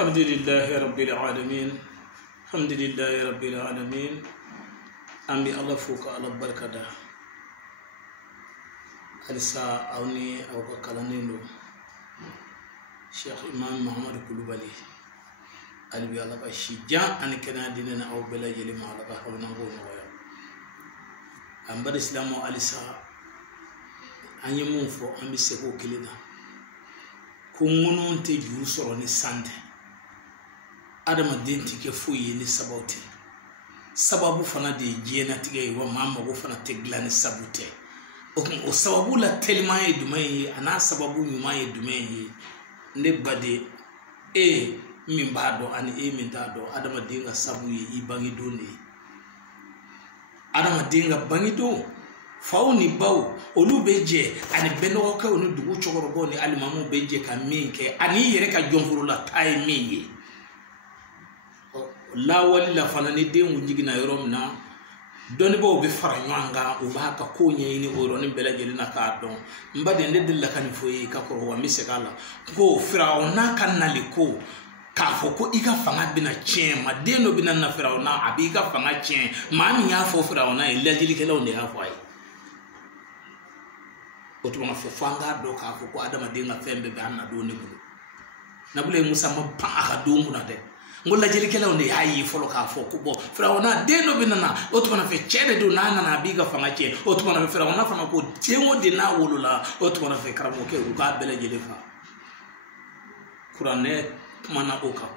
الحمد لله رب العالمين الحمد لله رب العالمين أمي الله فوق على بركة ده ألسا أوني أو كلامينو شيخ إمام محمد كلوبالي ألبي الله بشجع أن كنا ديننا أو بلا جل ما الله كهونا هو أم بدي إسلام ألسا أني مونفو أمي سكو كلنا كمونون تجور سرني سند adama denti ke fuyi ni sabauti sababu fana de jena tige wa mama go fana teglani sabute o sababu la telma e dumay ana sababu nyuma e dumay ne bade min bado ani min dado adama dinga sabu yi bangi doni adama dinga bangi do fawni baw olu beje ani beno ko onu dugu chogoro ni alimamu beje ka minke ani yere ka jonfuru la tay miyi la walla fana ni den wujigina yoromna doni bo be faranyanga o ba ka ko nyini o ro ni bela jelina ka don mbade ne dilla kan foyi ka ko wa misekala ko firauna kan naliko ka fo ko ika fanga bina chen ma deno bina na firauna abi ka fanga chen ma mi ya fo firauna illa jili kala onde ha fo ay o to ma fo fanga do ka fo ko adama de nga fembe be anna do ne bulu na bule musa ma pa aka do nguna de ngola jeli kala onde hayi folo ka fo ko bo frawona deno binana otuma na fe chede do nana na biga fanga che otuma na frawona fama ko tengo de na wolula otuma na fe karamo ke u ka bele jeli fa qur'ane mana oka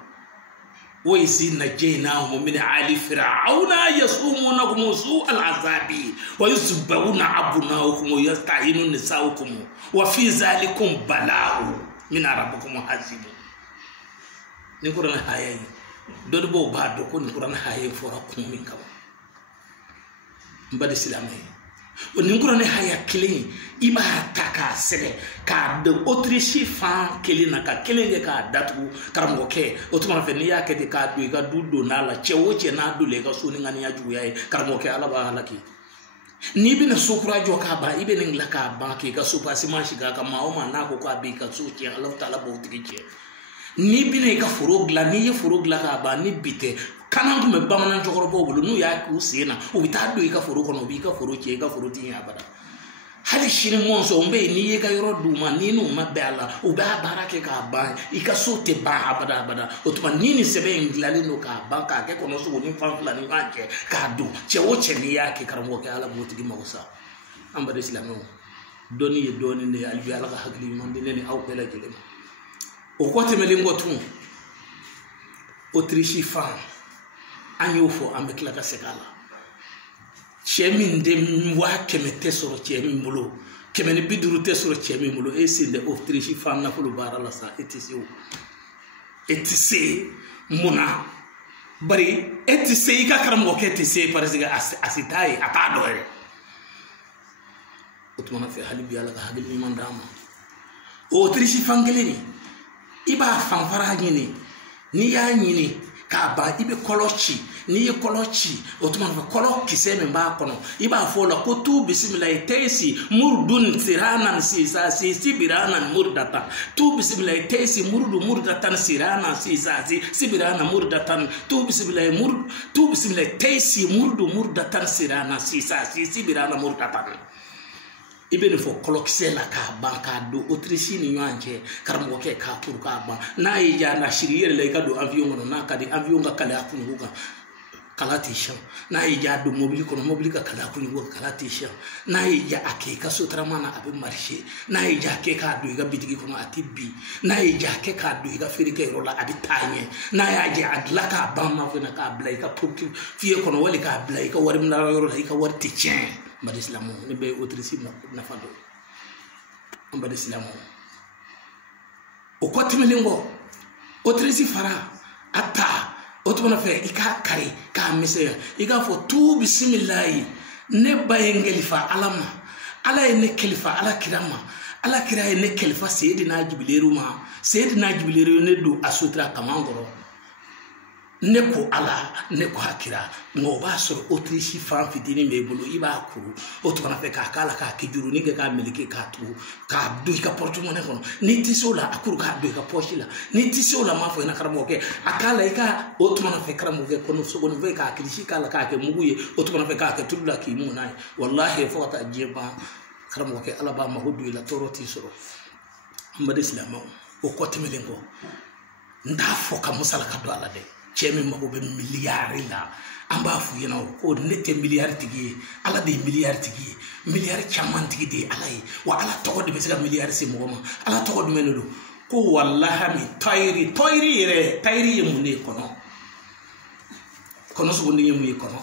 wa isina jayna hum min ali fir'auna yasumunakum su al'azabi wa yusbuna abunakum wa yastahinu nisaukum wa fi zalikum bala'u min rabbikum hazib ni qur'an hayayi dodo bo ba do ko ni qur'an hayayi fora ko min kam mbadi silame ni qur'an haya kilin iba taka sebe ka de autriche fan kilina ka kilenge ka datu karamo ke otuma fe ni yakete ka du ga dudo na la chewo che na du le ga so ni ngani ya juya karamo ke ala ba halaki ni bina sukura jo ka ba ibe ning la ka ba ke ga so pasi ma shiga ka ma o ma na ko ka bi ka so che Allah taala bo tike ni bine ka furogla ni ye furogla ka ba ni bite kana ngume bamanan jogoro bo bulu nu ya ku sina o bita do ka furo kono bi ka furo che ka furo tin ya bada hali shirin monso mbe ni ye ka yoro duma ni no mabbe ala o ba barake ka ba ika sote ba abada abada o tuma ni ni sebe nglale no ka ba ka ke kono so ni fan fula ni banke ka do che wo che ni ya ke karamo ke ala boti gi magosa amba de islamo doni ye doni ne albi ala ka hagli man de ne aw bela jelema o kote melingo tu autriche fan anyo fo ambe klaka sekala chemi ndem wa keme tesoro chemi mulo keme ni biduru tesoro chemi mulo e sinde autriche fan na fulu barala sa etisi muna bari etisi ika karamo ke etisi parisiga asitai atado ere otuma fe halibi ala ka hagli mandama autriche fan geleni iba fanfara nyini ni ya nyini ka ba ibe kolochi ni ye kolochi otuma na kolo kiseme mba kono iba fola ko tu bismillah taysi murdun sirana sisa sibirana murdata tu bismillah taysi murdatan sirana sisa sibirana murdatan tu bismillah taysi murdatan sirana sisa sibirana murdatan ibene fo kolokisela ka banka do autriche ni nyanje karamo ke ka pour ka ba na yija na shiriyere le ka do avion no na ka di avion ga kala ku ni ga kala tisha na yija do mobile ko mobile ka kala ku ni ga kala tisha na yija ake ka sotra mana abe marché na yija ke ka do ga bitigi ko atibi na yija ke ka do ga firike rola abi tanye na yaje adla ka ba ma fo na ka blay ka pour fiye ko no wali ka blay ka warim na yoro ka warti tien mbadi islamu ni be autriche na fado mbadi islamu o kotimelingo autriche fara ata otuma fe ika kare ka mise ika fo tu bismillah ne bayengeli fa alama ala ne kelifa ala kirama ala kira ne kelifa sayidina jibileru ne do asutra kamangoro ne ko ala ne ko hakira ngo ba soro Autriche fan fitini me bulu iba kuru o to na fe ka kala ka kijuru ni ka miliki ka tu ka do ka portemone kono ni tisola akuru ka do ka pochila ni tisola ma fo na karamo ke akala ika o to na fe karamo ke kono so gono ve ka kilishi kala ka ke muguye o to na fe ka ke tulla ki mu nay wallahi fo ta jeba karamo ke ala ba ma hudu ila toroti soro mbade islamo o ko temelengo nda fo ka musala ka do ala de chemi mako be miliyari la amba fu yena ko nete miliyari tigi ala de miliyari tigi miliyari chaman tigi de ala yi wa ala to de be sega miliyari se mo ma ala to de menulu ko wallahi mi tayri yere yemune kono so ndi yemune kono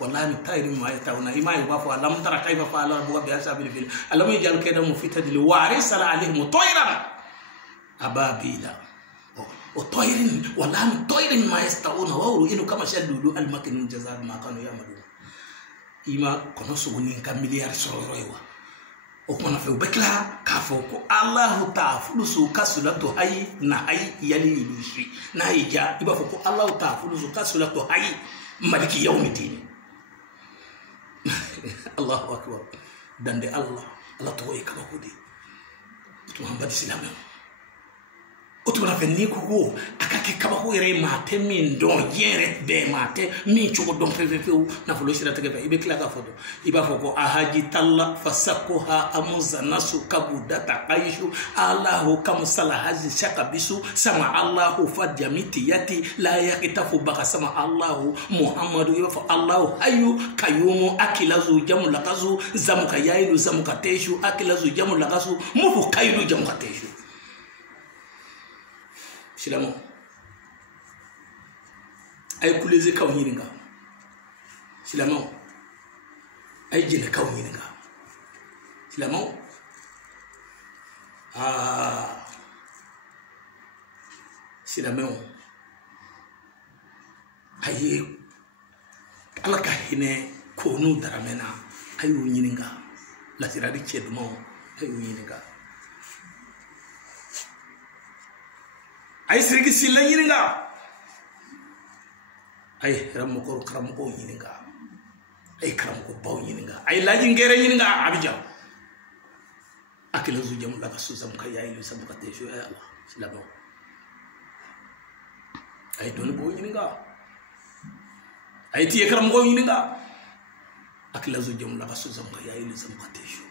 wallahi mi tayri ma ya tawna imay wa fa lam tara kayfa fa ala bu bi asabil fil alam yajal kayda mufitadil waris ala alaihim tayran ababila o toirin wala mi toirin ma yastauna wawru inu kama shaddu almakin jazab ma kanu yamalu ima kono suguni kam miliyar soroywa o kono fe bekla ka fo ko Allah ta'fulusu kasulatu hay na hay yali yushi na ija iba fo ko Allah ta'fulusu kasulatu hay maliki yawmiddin Allahu akbar dande Allah to e kala kudi to hambadi silamu otuna fe ni ko akake kabako ere mate min don yere be mate min chugo don fe na folo sira tege be ibe klaka fodo iba foko ahaji talla fasakuha amuza nasu kabudata aishu Allahu kam salahazi shakabisu sama Allahu fadjamiti yati la yakitafu baka sama Allahu Muhammadu yofa Allahu hayu kayumu akilazu jamu lakazu zamuka yailu zamuka teshu akilazu jamu lakazu mufu kailu jamuka teshu silamo ay kuleze kaw nyininga silamo ay jene kaw nyininga silamo silamo ay alaka hine ko nu daramena ayu nyininga la tiradi chedumo ayu nyininga ay sirgi silla yininga ay ramko karamko yininga ay karamko baw yininga ay laji ngere yininga abija akila zujam la kasusam kayay lu sam kateshu ay Allah silabo ay don bo yininga ay tiye karamko yininga akila zujam la kasusam kayay lu sam kateshu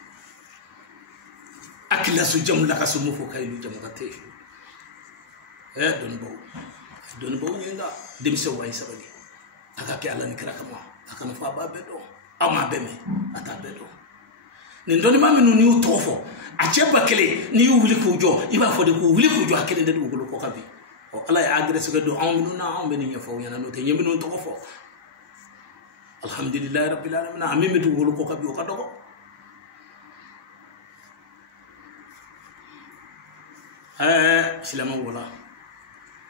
akila zujam la kasumu fo kay lu jam kateshu don bo nyinga dem se way sabali akake ala ni kra kama akana fa ba bedo ama beme ata bedo ni ndoni ma menu ni utofo acheba kele ni wuli ko jo iba fo de ko wuli ko jo akele de ko ko kabi o ala ya adresse ko do on minu na on beni nyefo yana no te nyeminu to ko fo alhamdulillah rabbil alamin amimi to ko kabi o kadoko silama wala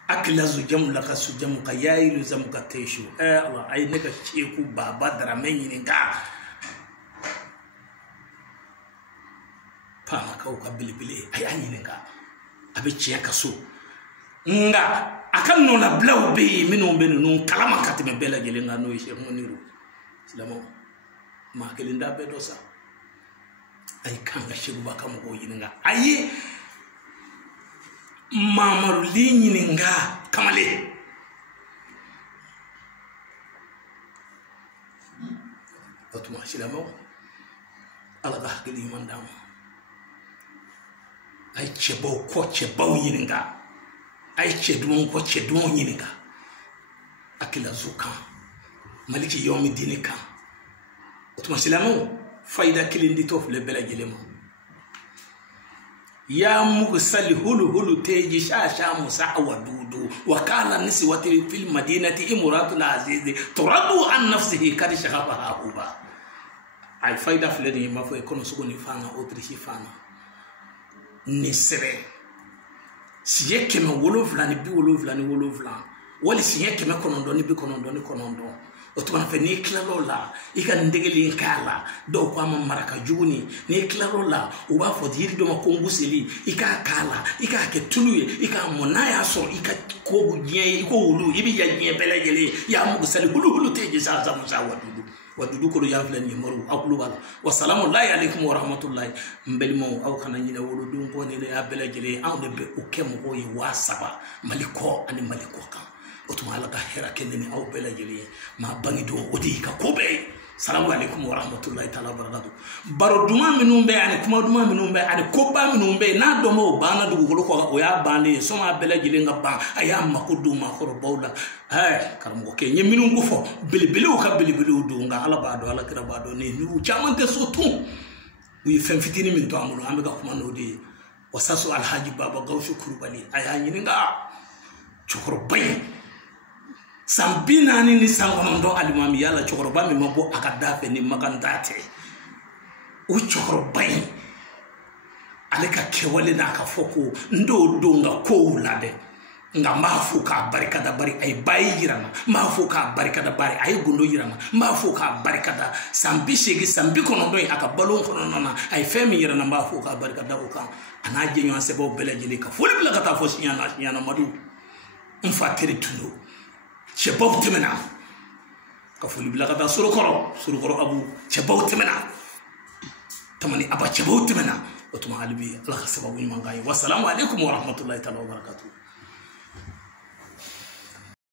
akilazu jamu la kasu jamu ka yailu zamu ka teshu Allah ay neka cheku baba drame yininga pa ka o ka bilibili ay yininga abe chiya kaso nga akan no na blaw be minu benu no kalama katime bela gelenga no Sheikh Muniru silamo ma kelinda be dosa ay kanga shegu ba kam ko yininga ay mamaru linyinga kamale otuma silamo ala ga hakili mandam ay chebo ko chebo yininga ay chedun ko chedun yininga akila zuka maliki yomi dinika otuma silamo faida kilindi tof le bela gelemo ya mugsal hulu teji shasha musa wa dudu wa qala niswati fil madinati imratul aziz turadu an nafsihi kad shaghafaha uba ay faida fleni ma fo kono sugoni fana Autriche fana ni sere siye keme wolo vlani bi wolo vlani wolo vlan wali siye keme kono doni bi kono doni kono don o tuma fɛ n'i kilal'o la i ka ndegeli k'a la dɔw ko a ma maraka juguni n'i kilal'o la u b'a fɔ yiri dɔ ma ko nguseli i k'a k'a la i k'a kɛ tulu ye i k'a mɔ n'a y'a sɔrɔ i ka ko diɲɛ ye i ko wulu i bɛ ya diɲɛ bɛɛ lajɛlen i y'a mugu sali hulu tɛ je sa musa wadudu kolo yan filɛ nin ye mɔriw aw kulo b'a la wa salamu aleykum wa rahmatulahi n balimaw aw kana ɲinɛ wolodenw kɔ ni de y'a bɛɛ lajɛlen anw de bɛ o kɛ mɔgɔw ye 3,000 Mali kɔ ani Mali kɔ kan o tuma ala ka hɛrɛ kɛ ne ni aw bɛɛ lajɛlen ye maa bange don o de y'i ka ko bɛɛ ye salamu aleykum wa rahmatulahi taala wa barakatu baro duman minnu bɛ ani kuma duman minnu bɛ ani koba minnu bɛ n'a dɔn o banna dugukolo kɔ o y'a bannen ye sɔn a bɛɛ lajɛlen ka ban a y'a mako don maakɔrɔbaw la karamɔgɔkɛ n ye minnu ko fɔ belebelew ka belebelew don nka ala b'a dɔn ala kira b'a dɔn ne n'u caman tɛ so tun u ye fɛn fitinin min to an bolo an bɛ ka kuma n'o de ye wasaso alhaji baba gawusu kulubali a y'a ɲininka cɛkɔrɔba in san 40 ni san 9 alimami yala cɛkɔrɔba min ma bɔ a ka da fɛ ni maganta tɛ o cɛkɔrɔba in ale ka kɛwale n'a ka fɔ ko n t'o don nka kow la dɛ nka n b'a fɔ k'a barikada bari a ye bayi yira n na n b'a fɔ k'a barikada bari a ye gundo yira n na n b'a fɔ k'a barikada san 80 san 90 in a ka balo kɔnɔna na a ye fɛn min yira n na n b'a fɔ k'a barikada o kan a n'a jɛɲɔgɔn sɛbɛw bɛɛ lajɛlen ka foli bila ka taa fɔ siɲana madu n fa teri tun don cɛbaw tɛmɛna ka foli bila ka taa sorokɔrɔ abu cɛbaw tɛmɛna tamani aba cɛbaw tɛmɛna o tuma hali bi ala ka sababu ɲuman k'a ye wasalamu aleykum wa rahmatulahi taala wa barakatuh